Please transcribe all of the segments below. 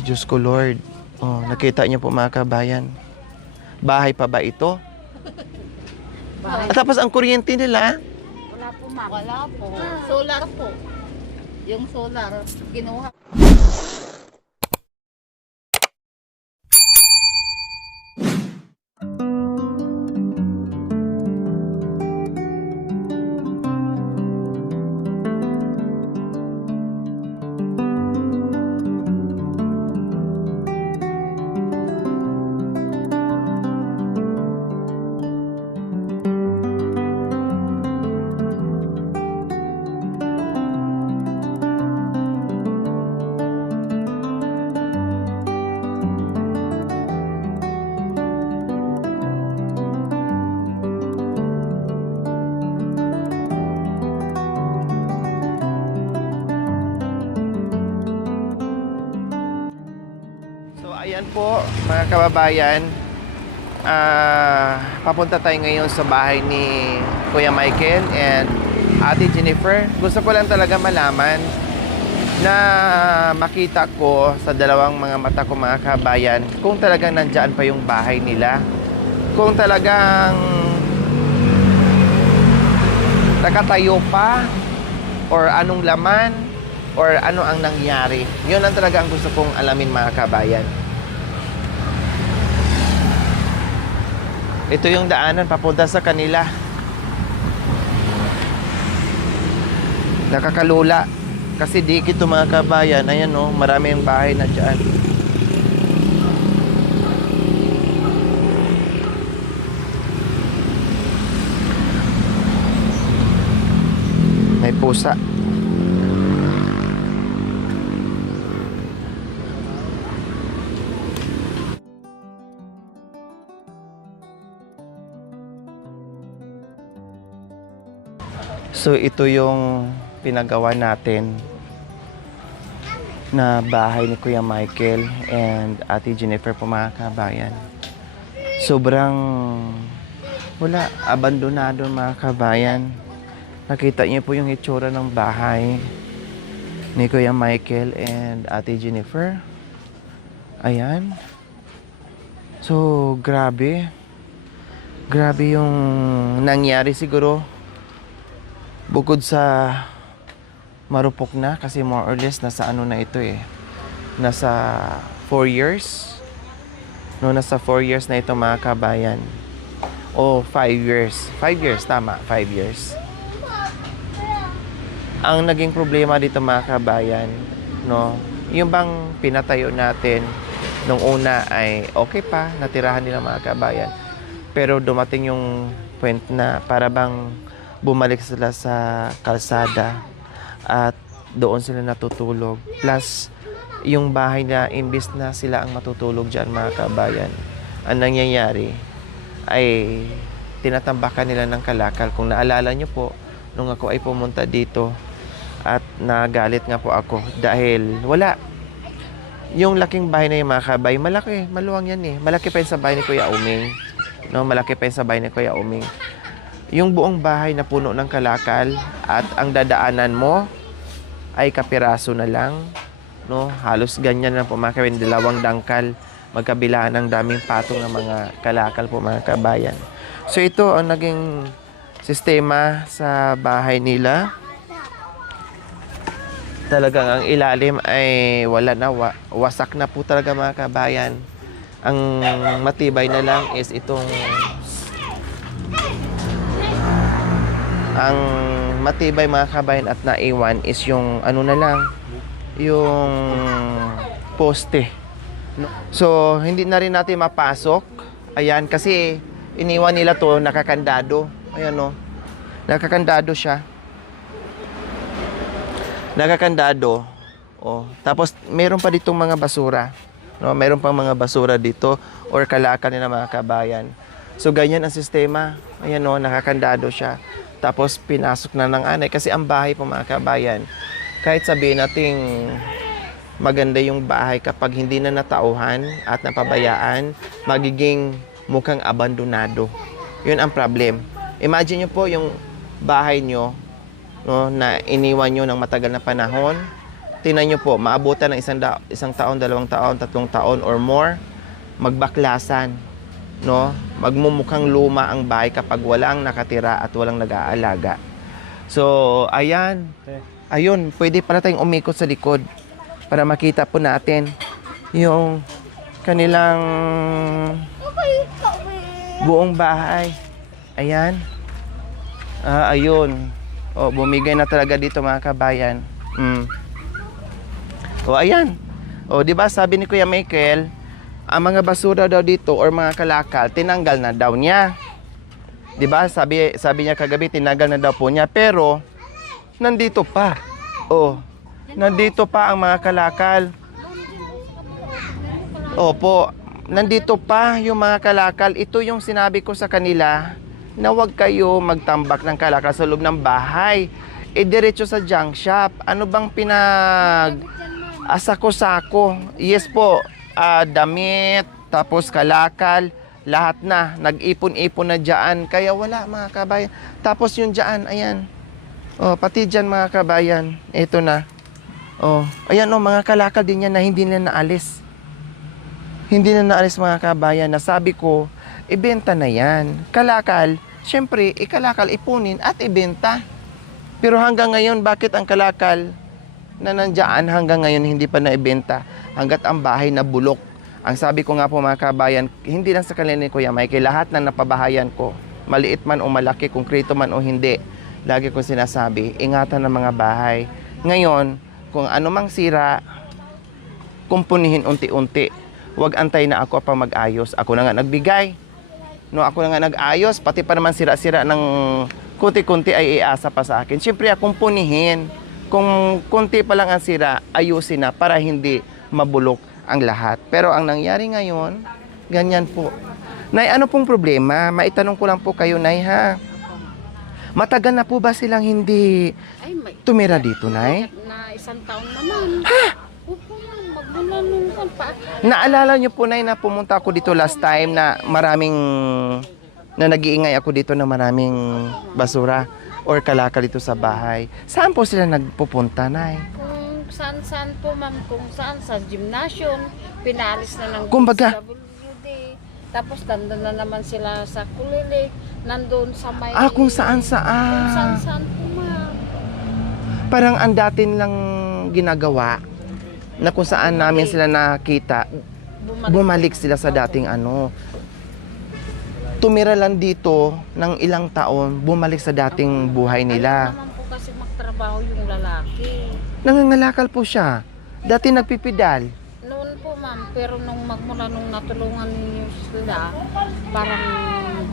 Ay, Diyos ko Lord. Oh, nakita niyo po mga kabayan. Bahay pa ba ito? At tapos ang kuryente nila, Wala po, ma'am. Wala po. Solar po. Yung solar, kinuha. so ayan po mga kababayan, papunta tayo ngayon sa bahay ni Kuya Michael and Ate Jennifer. Gusto ko lang talaga malaman na makita ko sa dalawang mga mata ko mga kababayan kung talagang nandyan pa yung bahay nila, kung talagang nakatayo pa or anong laman or ano ang nangyari. Yun ang talaga ang gusto kong alamin mga kabayan. Ito yung daanan papunta sa kanila. Nakakalula kasi dikit ito mga kabayan. Ayan o, marami yung bahay na dyan. May pusa. So ito yung pinagawa natin na bahay ni Kuya Michael and Ate Jennifer po mga kabayan. Sobrang wala, abandonado mga kabayan. Nakita niyo po yung itsura ng bahay ni Kuya Michael and Ate Jennifer. Ayan. So grabe. Grabe yung nangyari siguro. Bukod sa marupok na kasi more or less nasa ano na ito eh. Nasa 4 years. No, nasa 4 years na ito mga kabayan. O 5 years. 5 years, tama. 5 years. Ang naging problema dito mga kabayan, no, yung bang pinatayo natin nung una ay okay pa, natirahan nila mga kabayan. Pero dumating yung point na para bang bumalik sila sa kalsada at doon sila natutulog. Plus, yung bahay na imbis na sila ang matutulog dyan mga kabayan, ang nangyayari ay tinatambakan nila ng kalakal. Kung naalala nyo po, nung ako ay pumunta dito at nagalit nga po ako dahil wala. Yung laking bahay na yung mga kabayan, malaki, maluwang yan eh. Malaki pa yun sa bahay ni Kuya Uming. No, malaki pa yun sa bahay ni Kuya Uming. Yung buong bahay na puno ng kalakal at ang dadaanan mo ay kapiraso na lang, no? Halos ganyan na po mga kabayan, dalawang dangkal magkabilaan ng daming patong ng mga kalakal po mga kabayan. So ito ang naging sistema sa bahay nila. Talagang ang ilalim ay wala na, wasak na po talaga mga kabayan. Ang matibay na lang is itong ang matibay mga kabayan at naiwan is yung ano na lang, yung poste. So hindi na rin natin mapasok. Ayan, kasi iniwan nila to nakakandado. Ayan o, nakakandado siya. Nakakandado. Oh, tapos meron pa ditong mga basura. No, meron pang mga basura dito or kalakal na mga kabayan. So ganyan ang sistema. Ayan o, nakakandado siya. Tapos pinasok na ng anay kasi ang bahay po mga kabayan, kahit sabihin nating maganda yung bahay, kapag hindi na natauhan at napabayaan, magiging mukhang abandonado. Yun ang problem. Imagine nyo po yung bahay nyo, no, na iniwan nyo ng matagal na panahon, Tingnan nyo po, maabutan ng isang taon, 2 taon, 3 taon or more, magbaklasan, no? Magmumukhang luma ang bahay kapag walang nakatira at walang nag-aalaga. So, ayan. Ayun, pwede pala tayong umikot sa likod para makita po natin yung kanilang buong bahay. Ayan. Ayun. O, bumigay na talaga dito mga kabayan. O, ayan. O, di ba sabi ni Kuya Michael, ang mga basura daw dito or mga kalakal, tinanggal na daw niya. Di ba? Sabi niya kagabi, tinanggal na daw po niya. Pero, nandito pa. O, nandito pa ang mga kalakal. Opo, nandito pa yung mga kalakal. Ito yung sinabi ko sa kanila na huwag kayo magtambak ng kalakal sa loob ng bahay. Diretso sa junk shop. Ano bang asako-sako? Yes po, damit, tapos kalakal, lahat na. Nag-ipon-ipon na dyan. Kaya wala mga kabayan. Tapos yung dyan, ayan. Oh, pati dyan mga kabayan. Ito na. Oh, ayan mga kalakal din yan na hindi na naalis. Hindi na naalis mga kabayan. Nasabi ko, ibenta na yan. Kalakal, syempre, ikalakal, ipunin at ibenta. Pero hanggang ngayon, bakit ang kalakal na nandiyan hanggang ngayon hindi pa naibenta? Hanggat ang bahay na bulok. Ang sabi ko nga po mga kabayan, hindi lang sa kanila ni Kuya Mikey, lahat na napabahayan ko, maliit man o malaki, konkreto man o hindi, lagi ko sinasabi, ingatan ng mga bahay. Ngayon, kung ano mang sira, kumpunihin unti-unti. Huwag antay na ako pa mag-ayos. Ako na nga nagbigay. No, ako na nga nag-ayos. Pati pa naman sira-sira ng kunti-kunti ay iasa pa sa akin. Siyempre, akong punihin. Kung kunti pa lang ang sira, ayusin na para hindi mabulok ang lahat. Pero ang nangyari ngayon, ganyan po. Nay, ano pong problema? Maitanong ko lang po kayo, Nay, ha? Matagal na po ba silang hindi tumira dito, Nay? Na 1 taon naman. Ha? Opo, ma'am. Magmula nung pa. Naalala niyo po, Nay, na pumunta ako dito last time na nag-iingay ako dito na maraming basura or kalakal dito sa bahay. Saan po sila nagpupunta, Nay? Kung saan-saan po, ma'am. Kung saan, sa gymnasium. Pinalis na ng Kumbaga, WD. Tapos nandun na naman sila sa Kulilik. Nandun sa may... kung Kung saan-saan. saan-saan po, ma'am. Parang ang datin lang ginagawa na kung saan namin sila nakita, bumalik sila sa dating ano. Tumira lang dito ng ilang taon, bumalik sa dating buhay nila. Ayaw naman po kasi magtrabaho yung lalaki. Nangangalakal po siya. Dati nagpipidal. Noon po, ma'am. Pero nung magmula nung natulungan niyo sila, parang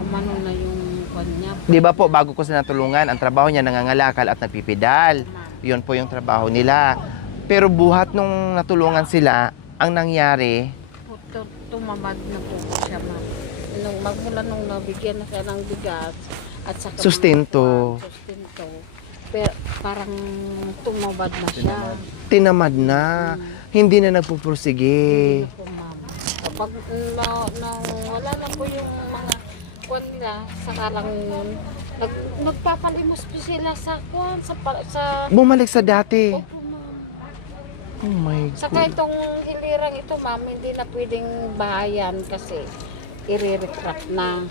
umano na yung kanya. Di ba po, bago ko sila natulungan, ang trabaho niya nangangalakal at nagpipidal. Yun po yung trabaho nila. Pero buhat nung natulungan sila, ang nangyari, Tumamad na po siya, ma'am. Nung magmula nung nabigyan na siya ng bigas at saka Sustento. sustento. Pero parang tumabad na siya. tinamad na. Hindi na nagpupursige. Hindi po, ma'am. Kapag wala na po yung mga kwan nila, saka lang yun, nagpapalimos po sila sa kwan, sa Bumalik sa dati. Opo, ma'am. Oh my Saka God. itong hilirang ito, ma'am, hindi na pwedeng bahayan kasi i-retract na.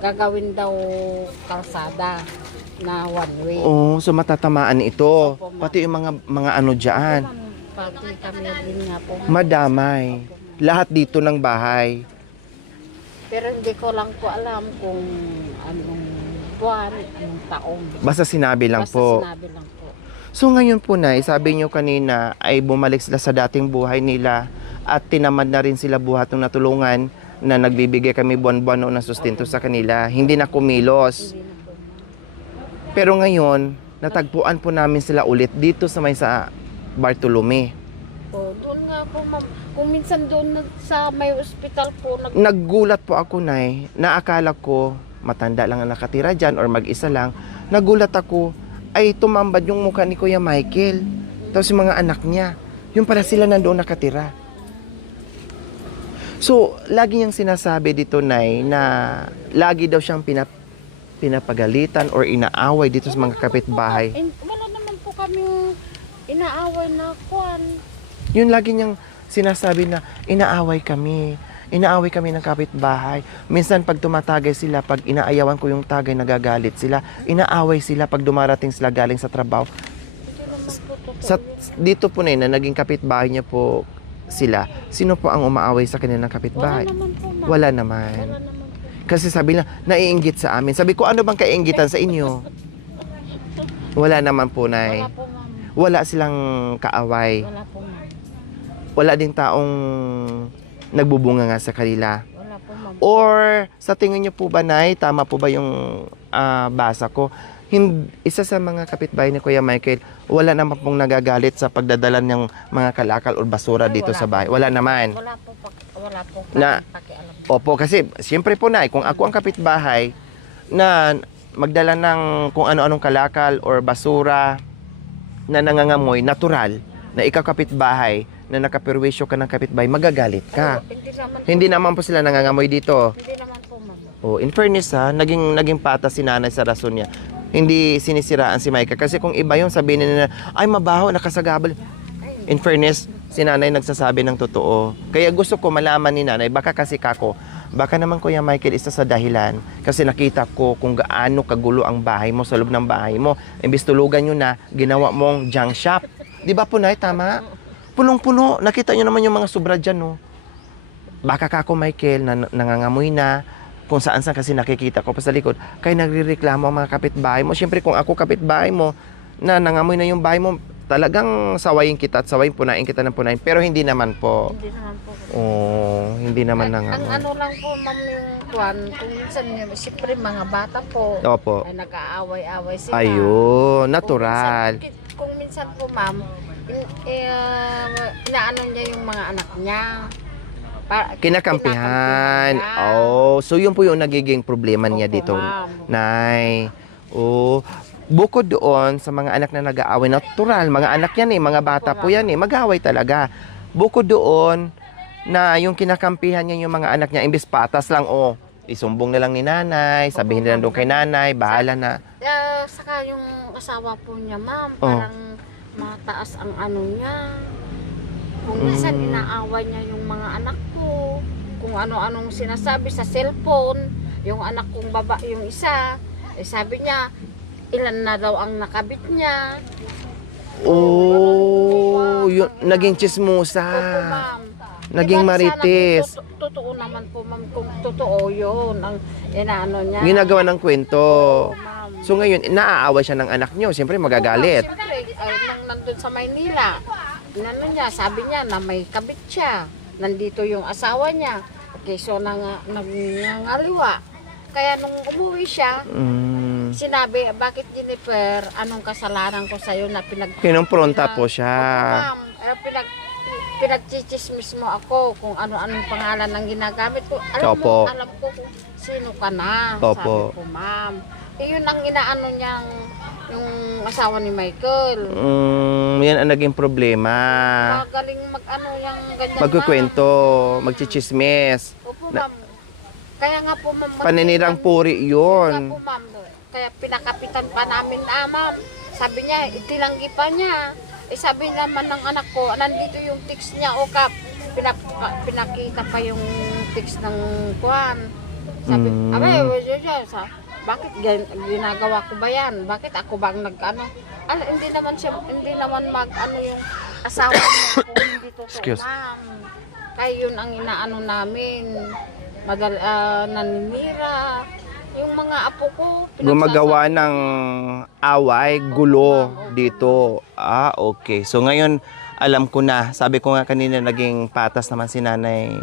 Gagawin daw kalsada na one way. Oh, so matatamaan ito. Opo, ma'am. Pati yung mga ano dyan. Ma'am, pati kami din nga po. ma'am. Madamay. Lahat dito ng bahay. Pero hindi ko lang po alam kung anong buwan, anong taong. Basta sinabi lang Basta po. sinabi lang po. So ngayon po, Nay, sabi nyo kanina ay bumalik sila sa dating buhay nila at tinamad na rin sila buhat ng natulungan na nagbibigay kami buwan-buwan noon ng sustento sa kanila. Hindi na kumilos. Hindi na po. Pero ngayon, natagpuan po namin sila ulit dito sa Bartolome. Po, doon nga po, ma'am. Kung minsan doon sa may ospital po, Naggulat po ako, Nay, na akala ko matanda lang ang nakatira dyan or mag-isa lang. Nagulat ako, ay tumambad yung mukha ni Kuya Michael. Tapos yung mga anak niya, yung pala sila nandoon nakatira. So, lagi niyang sinasabi dito, Nay, na lagi daw siyang pinapagalitan or inaaway dito sa mga kapitbahay. Wala naman po kami inaaway na kwan. Yun lagi niyang sinasabi na inaaway kami. Inaaway kami ng kapitbahay. Minsan pag tumatagay sila, pag inaayawan ko yung tagay, nagagalit sila. Inaaway sila pag dumarating sila galing sa trabaho. Hindi naman po totoo Sa, yun. dito po na naging kapitbahay niya po sila. Sino po ang umaaway sa kanilang Wala kapitbahay? naman po, ma'am. Wala naman. Wala naman po. Kasi sabi lang, naiinggit sa amin. Sabi ko, ano bang kaiinggitan sa inyo? Wala naman po, Nay. Wala po, ma'am. Wala silang kaaway. Wala po, ma'am. Wala din taong nagbubunga nga sa kanila. Wala po, ma'am. Or sa tingin niyo po ba, Nay, tama po ba yung basa ko? Isa sa mga kapitbahay ni Kuya Michael, wala naman pong nagagalit sa pagdadala ng mga kalakal o basura Ay, dito wala sa bahay. po. Wala naman. Wala po Na- pakialam. Opo, kasi siyempre po, Nay, kung ako ang kapitbahay na magdala ng kung ano-anong kalakal or basura na nangangamoy, natural, na ikaw kapitbahay, na nakapirwisyo ka ng kapitbahay, magagalit ka. Oo, Hindi naman po sila nangangamoy dito. Hindi naman po, ma'am. Oh, in fairness ha, naging patas si nanay sa rason niya. Hindi sinisiraan si Micah. Kasi kung iba yung sabihin nila, ay mabaho, nakasagabal. In fairness, si nanay nagsasabi ng totoo. Kaya gusto ko malaman ni nanay, baka kasi kako, baka naman Kuya Michael isa sa dahilan. Kasi nakita ko kung gaano kagulo ang bahay mo sa loob ng bahay mo. Imbis tulugan nyo na, ginawa mong junk shop. Di ba po, Nay? Tama? Punong-puno. Nakita nyo naman yung mga sobra dyan, no? Baka kako, Michael, na nangangamoy na, kung saan-saan kasi nakikita ko pa sa likod, kaya nagrereklamo ang mga kapitbahay mo. Siyempre, kung ako kapitbahay mo, na nangamoy na yung bahay mo, talagang sawayin kita at sawayin, punain kita ng punain. Pero hindi naman po. Hindi naman po. Oh, hindi naman Ang nangamoy. ano lang po, ma'am, yung kwan, kung minsan, siyempre mga bata po, Opo. ay nag-aaway-aaway sila. Ayun, natural. Kung minsan po, ma'am, inaano niya yung mga anak niya. Kinakampihan. niya. Oh, so yun po yung nagiging problema niya Opo, dito. ma'am. Nay. Oh, bukod doon sa mga anak na nag-aaway, natural, mga anak yan mga bata po yan mag-aaway talaga. Bukod doon na yung kinakampihan niya yung mga anak niya, imbis patas lang, isumbong na lang ni nanay, sabihin na lang doon kay nanay, bahala na. Saka yung asawa po niya, ma'am, Oh. parang mataas ang ano niya. Kung minsan inaaway niya yung mga anak ko, kung ano-anong sinasabi sa cellphone, yung anak kong baba, yung isa, sabi niya, ilan na daw ang nakabit niya. Oh, yun, naging chismosa. Opo, ma'am. Naging Diba, marites. sana kung totoo naman po, ma'am, kung totoo yun, ang inaano niya. Ginagawa ng kwento. Opo, ma'am. So ngayon, naaaway siya ng anak niyo. Siyempre magagalit. Siyempre, nang nandun sa Maynila, inano niya, sabi niya na may kabit siya. Nandito yung asawa niya. Okay, so nangaliwa. Kaya nung umuwi siya, sinabi, bakit Jennifer, anong kasalanan ko sa'yo na Kinumpronta po siya. Opo, ma'am. Pinagchichismis mo ako kung ano-anong pangalan ng ginagamit ko. Opo. Alam ko kung sino ka na. Opo. Sabi ko, ma'am. Yun ang inaano niyang yung asawa ni Michael. Yan ang naging problema. Magaling mag-ano yung ganyan, Magkukwento, magchichismis. ma'am. Opo, ma'am. Kaya nga po, ma'am. Paninirang puri Kaya yun. po, ma'am. Kaya pinakapitan pa namin, ma'am. Sabi niya, itinanggi pa niya. Sabi naman ng anak ko, nandito yung text niya, o kap. Pinakita pa yung text ng Juan. Sabi, abay, bakit ginagawa ko ba yan? Bakit ako bang nag-ano? Hindi naman mag-ano yung asawa mo kung hindi totoo, Excuse. ma'am. Kaya yun ang inaano namin. Naninira. Yung mga apo ko, Gumagawa ng away, gulo dito. Okay. So ngayon, alam ko na. Sabi ko nga kanina, naging patas naman si nanay.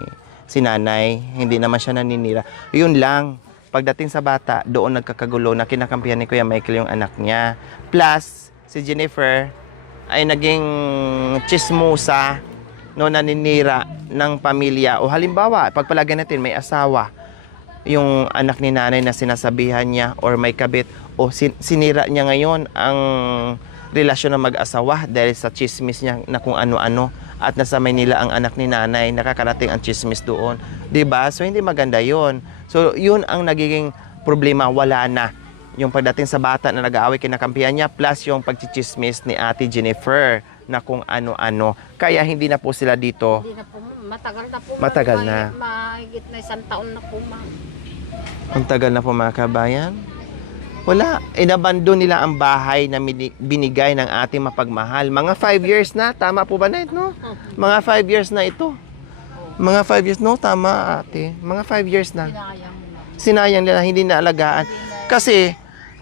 Hindi naman siya naninira. Yun lang. Pagdating sa bata, doon nagkakagulo na kinakampihan ni Kuya Michael yung anak niya. Plus, si Jennifer ay naging chismosa, naninira ng pamilya. O halimbawa, pagpalagay natin may asawa, yung anak ni nanay na sinasabihan niya or may kabit, o sinira niya ngayon ang relasyon ng mag-asawa dahil sa chismis niya na kung ano-ano, at nasa Maynila ang anak ni nanay, nakakarating ang chismis doon. 'Di ba? So hindi maganda 'yon. So yun ang nagiging problema, wala na. Yung pagdating sa bata na nag-aaway kinakampihan niya, plus yung pagchichismis ni Ate Jennifer na kung ano-ano. Kaya hindi na po sila dito. Hindi na po, matagal na po. Matagal na. Mahigit na 1 taon na po, ma'am. Ang tagal na po mga kabayan. Wala, inabandon nila ang bahay na binigay ng ating mapagmahal. Mga 5 years na, tama po ba na ito? No? Mga 5 years na ito. Mga 5 years, no? Tama ate. Mga 5 years na. Sinayang nila, hindi naalagaan. Kasi,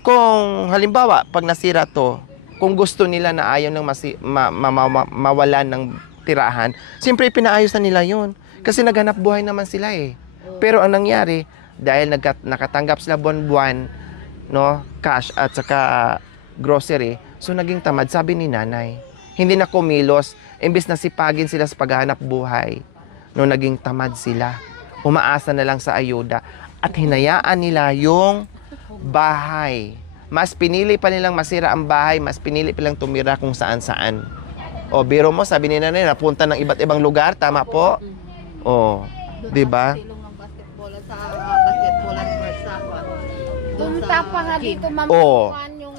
kung halimbawa, pag nasira to, kung gusto nila na ayaw ng mawalan ng tirahan, siyempre pinaayos na nila yun. Kasi naghanap buhay naman sila eh. Pero ang nangyari, dahil nakatanggap sila buwan-buwan, no, cash at saka grocery, so naging tamad, sabi ni nanay. Hindi na kumilos, imbis na sipagin sila sa paghahanap buhay, no, naging tamad sila. Umaasa na lang sa ayuda at hinayaan nila yung bahay. Mas pinili pa nilang masira ang bahay, mas pinili pa nilang tumira kung saan-saan. O, biro mo, sabi ni nanay, napunta ng iba't ibang lugar, tama po? O, di ba? Punta pa nga dito, ma'am. Oo. Yung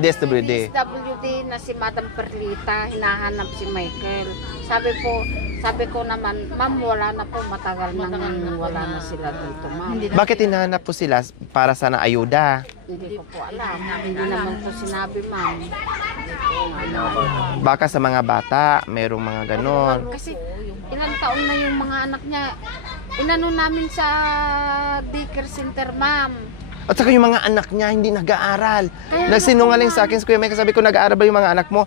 DSWD. DSWD na si Madam Perlita, hinahanap si Michael. Sabi ko naman, ma'am, wala na po, matagal nang wala na sila dito, ma'am. Bakit hinahanap po sila para sana ayuda? Hindi ko po alam. Hindi naman po sinabi, ma'am. Baka sa mga bata, merong mga ganon. Kasi ilang taon na yung mga anak niya. Inano namin sa daycare center, ma'am. At saka yung mga anak niya hindi nag-aaral. Nagsinungaling sa akin, Kuya Mike, sabi ko, nag-aaral ba yung mga anak mo?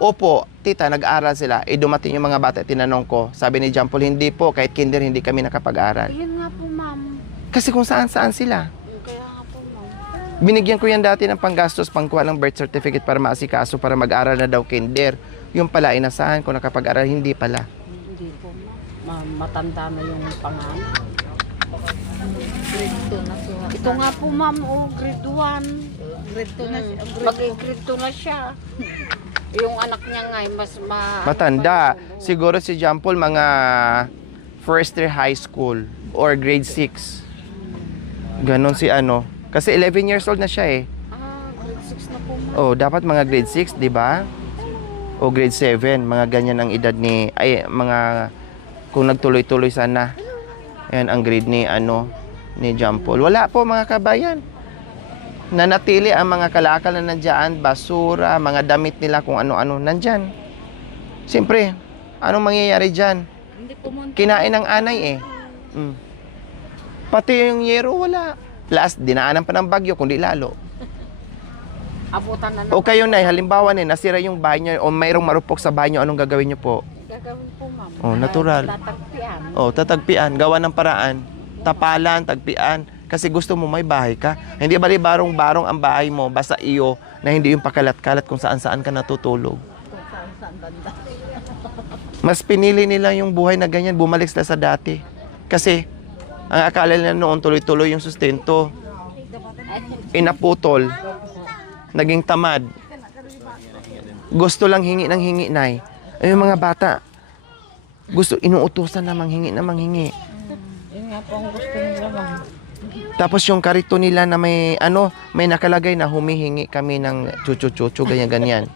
Opo, tita, nag-aaral sila. Dumating yung mga bata, tinanong ko. Sabi ni John Paul, hindi po, kahit kinder, hindi kami nakapag-aral. Yun nga po, ma'am. Kasi kung saan-saan sila. Kaya nga po, ma'am. Binigyan ko yan dati ng panggastos, pangkuha ng birth certificate para maasikaso, para mag-aral na daw kinder. Yung pala, inasahan ko nakapag-aral, hindi pala. Hindi po, ma'am. Matanda na yung pangalan. Grade 2 na siya. Ito nga po, ma'am, grade 1. Grade 2 na siya. Mag-grade 2 na siya. Yung anak niya nga, mas Matanda. Siguro si John Paul, mga first year high school or grade 6. Ganon si ano. Kasi 11 years old na siya eh. Grade 6 na po, ma'am. Oh, dapat mga grade 6, di ba? O grade 7, mga ganyan ang edad ni, ay, mga, kung nagtuloy-tuloy sana. Ayan ang grade ni, ni John Paul. Wala po mga kabayan. Nanatili ang mga kalakal na nandyan, basura, mga damit nila, kung ano-ano, nandyan. Siyempre, anong mangyayari dyan? Hindi pumunta. Kinain ng anay eh. Pati yung yero, wala. Last, dinaanan pa ng bagyo, kundi lalo. Abutan na O kayo na, halimbawa nasira yung bahay nyo, o mayroong marupok sa bahay nyo, anong gagawin nyo po? gagawin po, ma'am. Oh, natural. Tatagpian. O, tatagpian, gawa ng paraan. Tapalan, tagpian. Kasi gusto mo may bahay ka. Hindi ba barong-barong ang bahay mo, basta iyo, na hindi yung pakalat-kalat kung saan-saan ka natutulog. Kung saan banda. Mas pinili nila yung buhay na ganyan, bumalik sila sa dati. Kasi, ang akala nila noon, tuloy-tuloy yung sustento. Inaputol. Naging tamad. Gusto lang hingi ng hingi, nay. Ay, yung mga bata, gusto, inuutusan na manghingi na manghingi. Yun nga po ang gusto nila, ma'am. Tapos yung karito nila na may, may nakalagay na humihingi kami ng chuchu-chuchu, ganyan-ganyan.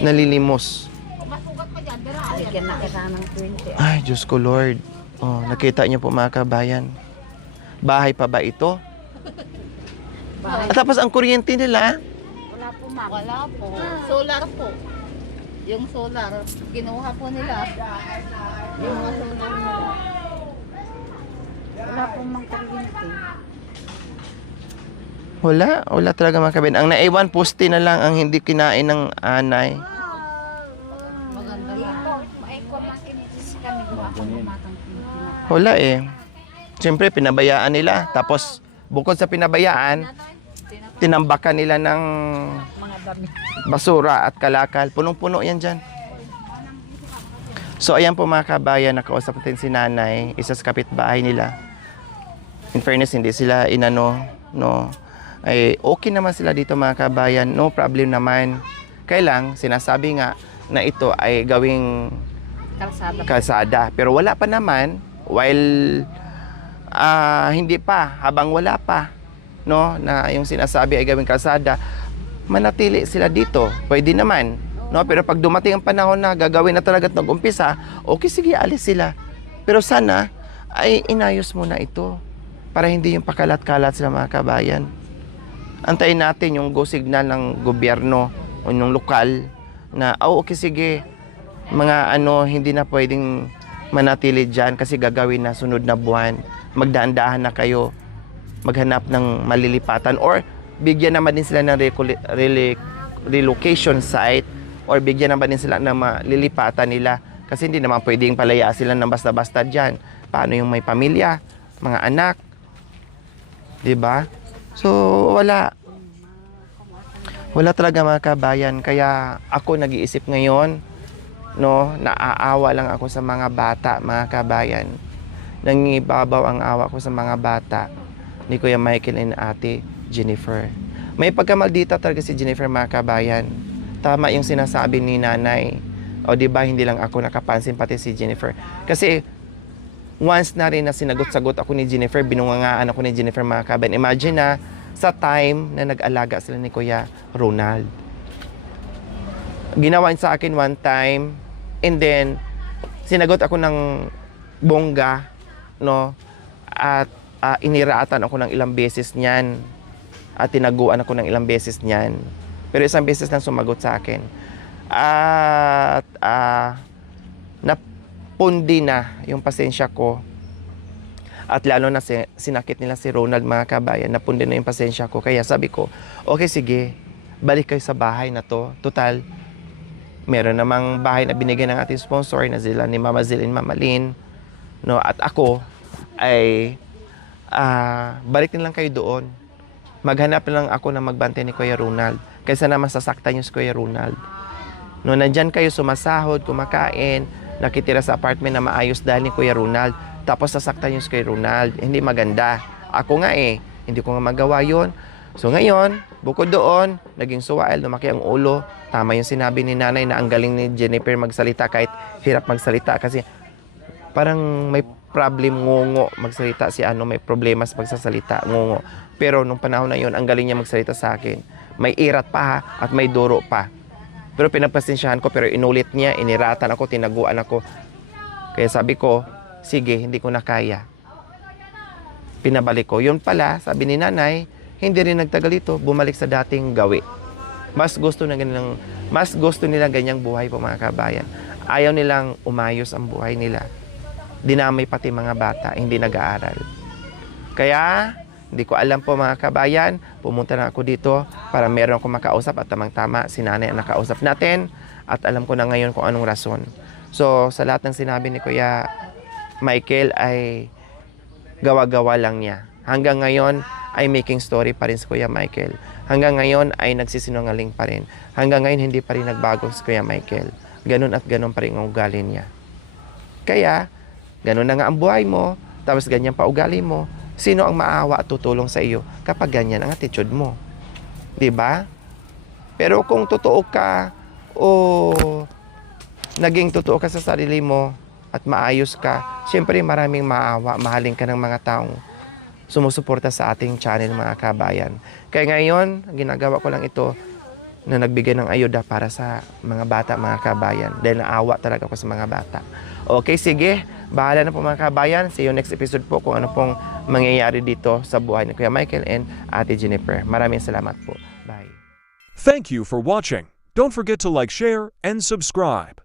Nalilimos. Bigyan na kita ng 20. Ay, Diyos ko, Lord. Oh, nakita niyo po mga kabayan. Bahay pa ba ito? At tapos ang kuryente nila, Wala po, ma'am. Wala po. Solar po. Yung solar, kinuha po nila. Yung mga solar nila. Wala po, ma'am, kuryente. wala talaga mga kabayan. Ang naiwan, poste na lang ang hindi kinain ng anay. Maganda Dito, lang. ay ko lang kinitis kami kung ako lumatang pinapay. Wala eh. Siyempre, pinabayaan nila. Tapos, bukod sa pinabayaan, tinambakan nila ng Mga dami. basura at kalakal. Punong-puno yan dyan. So, ayan po mga kabayan, nakausap natin si nanay, isa sa kapitbahay nila. In fairness, hindi sila inano, no. Ay, okay naman sila dito mga kabayan, no problem naman. Kailang, sinasabi nga na ito ay gawing Kalsada. kalsada. Pero wala pa naman, while hindi pa, habang wala pa, no, na yung sinasabi ay gawing kalsada, manatili sila dito. Pwede naman. No? Pero pag dumating ang panahon na gagawin na talaga at nag-umpisa, okay, sige, alis sila. Pero sana ay inayos mo na ito para hindi yung pakalat-kalat sila mga kabayan. Antayin natin yung go signal ng gobyerno o ng lokal na, okay, sige, mga hindi na pwedeng manatili dyan kasi gagawin na sunod na buwan. Magdaan-dahan na kayo, maghanap ng malilipatan or bigyan naman din sila ng relocation site or bigyan naman din sila ng malilipatan nila kasi hindi naman pwedeng palaya sila ng basta-basta dyan. Paano yung may pamilya, mga anak, diba? So wala talaga mga kabayan. Kaya ako nag-iisip ngayon, no, naaawa lang ako sa mga bata, mga kabayan. Nangibabaw ang awa ko sa mga bata ni Kuya Michael and Ate Jennifer. May pagkamaldita talaga si Jennifer, mga kabayan. Tama yung sinasabi ni nanay. O diba, hindi lang ako nakapansin, pati si Jennifer. Kasi once na rin na sinagot-sagot ako ni Jennifer, binungangaan ako ni Jennifer, mga kabayan. Imagine na sa time na nag-alaga sila ni Kuya Ronald. Ginawa sa akin one time, and then sinagot ako ng bongga, no? At iniraatan ako ng ilang beses niyan. At tinaguan ako ng ilang beses niyan. Pero isang beses lang sumagot sa akin. At napundi na yung pasensya ko. At lalo na sinakit nila si Ronald, mga kabayan, napundi na yung pasensya ko. Kaya sabi ko, okay, sige, balik kayo sa bahay na to. Total, meron namang bahay na binigay ng ating sponsor na sila ni Mama Zil and Mama Lynn. No? At ako ay balik na lang kayo doon. Maghanap lang ako na magbantay ni Kuya Ronald. Kaysa naman sasaktan yung si Kuya Ronald. No, nandyan kayo sumasahod, kumakain, nakitira sa apartment na maayos dahil ni Kuya Ronald. Tapos sasaktan yung si Kuya Ronald. Hindi maganda. Ako nga hindi ko nga magawa yun. So ngayon, bukod doon, naging suwael, lumaki ang ulo. Tama yung sinabi ni nanay na ang galing ni Jennifer magsalita kahit hirap magsalita kasi parang may problem, ngungo magsalita si may problema sa pagsasalita, ngungo. Pero nung panahon na yun, ang galing niya magsalita sa akin. May irat pa at may duro pa. Pero pinapasensyahan ko, pero inulit niya, iniratan ako, tinaguan ako. Kaya sabi ko, sige, hindi ko na kaya. Pinabalik ko. Yun pala, sabi ni nanay, hindi rin nagtagal ito, bumalik sa dating gawi. Mas gusto nila ganyang buhay po, mga kabayan. Ayaw nilang umayos ang buhay nila. Dinamay pati mga bata, hindi nag-aaral. Kaya, hindi ko alam po, mga kabayan, pumunta na ako dito para meron akong makausap at tamang-tama si nanay ang nakausap natin at alam ko na ngayon kung anong rason. So, sa lahat ng sinabi ni Kuya Michael ay gawa-gawa lang niya. Hanggang ngayon ay making story pa rin si Kuya Michael. Hanggang ngayon ay nagsisinungaling pa rin. Hanggang ngayon hindi pa rin nagbago si Kuya Michael. Ganun at ganun pa rin ang ugali niya. Kaya, ganun na nga ang buhay mo, tapos ganyan pa ugali mo. Sino ang maawa at tutulong sa iyo kapag ganyan ang attitude mo? 'Di ba? Pero kung totoo ka o naging totoo ka sa sarili mo at maayos ka, siyempre maraming maawa, mahalin ka ng mga taong sumusuporta sa ating channel, mga kabayan. Kaya ngayon, ginagawa ko lang ito na nagbigay ng ayuda para sa mga bata, mga kabayan. Dahil naawa talaga ako sa mga bata. Okay, sige. Bahala na po, mga kabayan. See you next episode po kung ano pong mangyayari dito sa buhay ni Kuya Michael and Ate Jennifer. Maraming salamat po. Bye. Thank you for watching. Don't forget to like, share, and subscribe.